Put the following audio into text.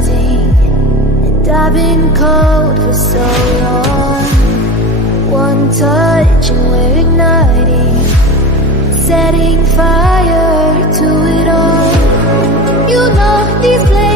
rising, and I've been cold for so long. One touch and we're igniting, setting fire to it all. You know these